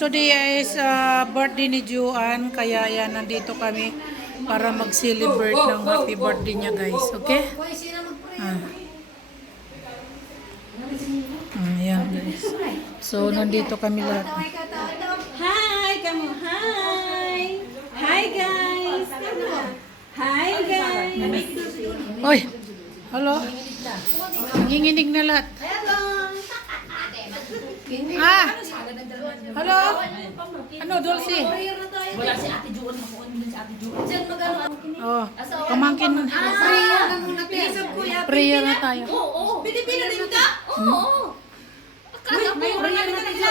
today is birthday ni Juan, kaya yan, nandito kami para mag-celebrate ng happy birthday niya, guys. Okay? Ayan, guys. So, nandito kami lahat. Hi! Kamu! Hi! Hi, guys! Hi, guys! Oy! Hello? Nanginginig na lahat. Ah! Hello? Ano, Dulce? Wala si Ate Juan, makuha din si Ate Juan. Oh, pamangkin. Prayer na tayo. Oo. Pilipino din ka? Oo. Akala ko prayer na tayo.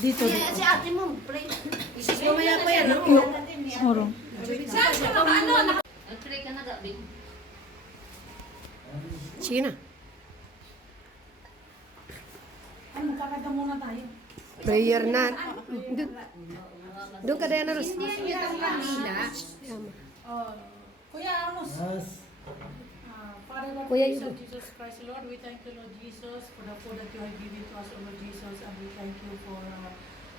Dito. Si Ate mo, pray. Isis Mamaya pa yan. Orong. Saan ka ba ano? Nag-pray ka na gabi. Sige na. Ano, kakada muna tayo. Prayer na. Doon ka na yan, Aros. Kuya, ano? Father God, Kuya, praise of Jesus Christ, Lord, we thank you, Lord Jesus, for the food that you have given to us, O Lord Jesus, and we thank you for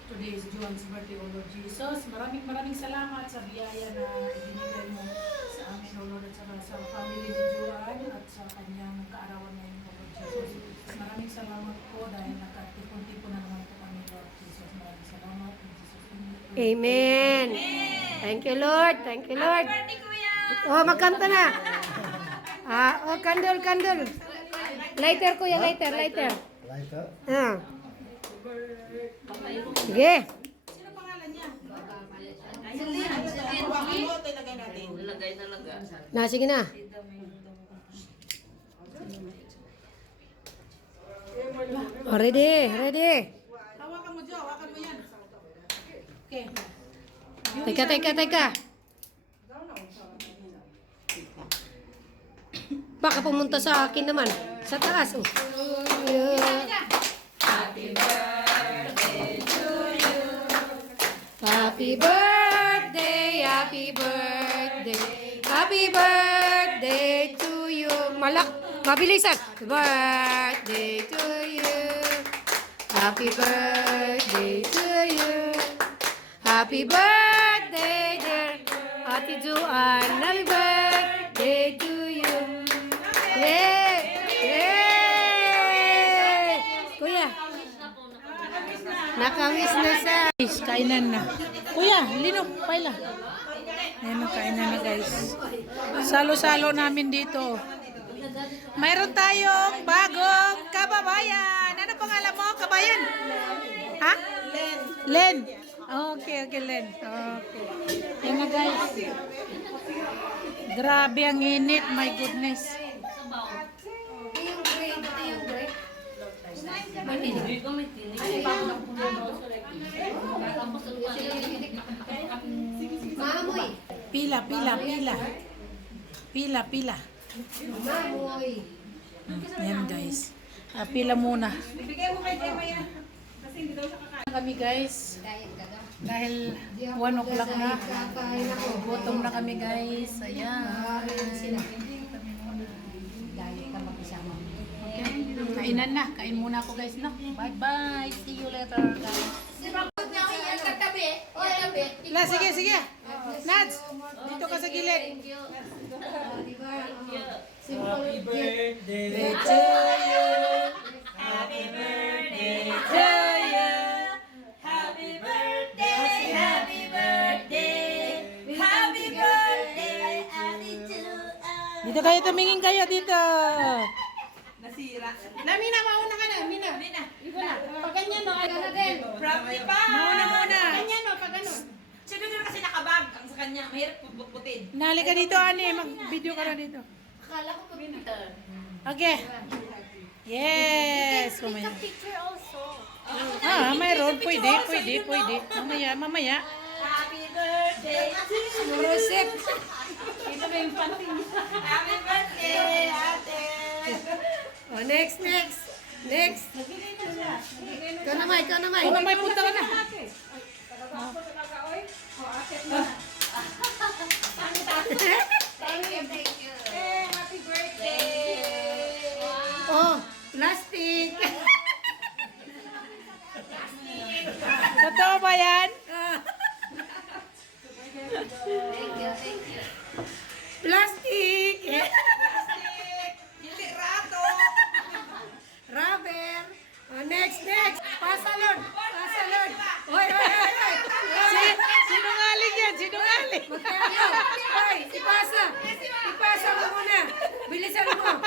today's Juan's birthday, O Lord Jesus. Maraming salamat sa biyaya na ibinigay mo sa amin, O Lord, at sa family ni Juan at sa kanyang kaarawan ngayon, O Lord Jesus. Maraming salamat po dahil nakatipon-tipon na naman po kami, Lord Jesus. Maraming salamat. In Jesus' name. Amen. Thank you, Lord. Thank you, Lord. Oh, magkanta na. Oh, candle. Lighter, kuya, lighter. Lighter? Sige. Sino pangalan niya? Na, sige na. Oh, ready. Hawakan mo, Jo. Hawakan mo yan. Okay. Teka. Baka pumunta sa akin naman. Sa taas. Oh. Happy birthday, happy birthday, happy birthday to you. Mabilisan. Birthday to you. Happy birthday to you. Happy birthday, dear Ate Juan. Happy birthday to you. Yay! Kuya. Nakawis na sa. Kainan na. Kuya, lino, paila. Ayan ang kainan na, guys. Salo-salo namin dito. Mayroon tayong bagong kababayan. Ano pangalan mo, kabayan? Ha? Len. Okay, Len. Okay. Yan na, guys. Grabe ang init, my goodness. Pila. Ayan, guys. Pila muna. Kami, guys. Dahil 1 o'clock na. Gutom na kami, guys. Ayan. Okay. Kainan na. Kain muna ako, guys. No? Bye-bye. See you later, guys. Sige. Nads, dito ka sa gilid. Happy birthday To you. Happy birthday to you. Happy birthday, happy birthday. Happy birthday, Ate Juan. Dito kayo, tumingin kayo dito. Nasira. Mina, mauna ka na. Mina. Iko na. Pag ganyan, no? Ikaw na din. Proudly pa. Mauna muna. Ganyan, no? Pag ano. Sino doon kasi nakabag ang sa kanya. Mahirap putputin. Nali ka dito, Ani. Mag-video ka na dito. Akala ko pag Okay. Yes. Mamaya. picture also. Mayroon. Pwede. Mamaya. Happy birthday to you. Rosep. Ito ba yung panty? Happy birthday, ate. Oh, next. Ikaw naman. Kung may punta ka na. Thank you. Happy birthday. Oh, plastic. Totoo ba yan? Hoy, hoy, hoy, hoy. Sinungaling yan, sinungaling. Magkano? Hoy, ipasa. Ipasa mo muna. Bilisan mo.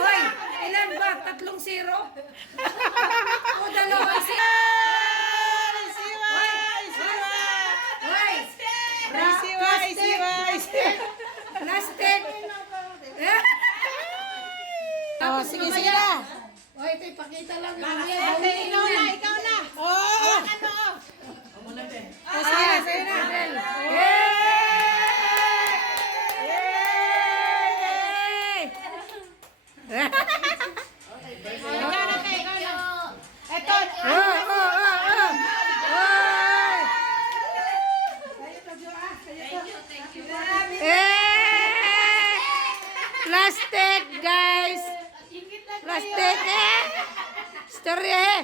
Hoy, ilan ba? 3-0? O 2-0? Hoy! Plastic! Oh, sige, sige na. Hoy, ito ipakita lang. Ate, ikaw na, ikaw na. Oh! Muna din. Oh, sige na, sige na. Ikaw na, te, ikaw na. Eto. Plastic, guys! Plastic, eh! Story, eh!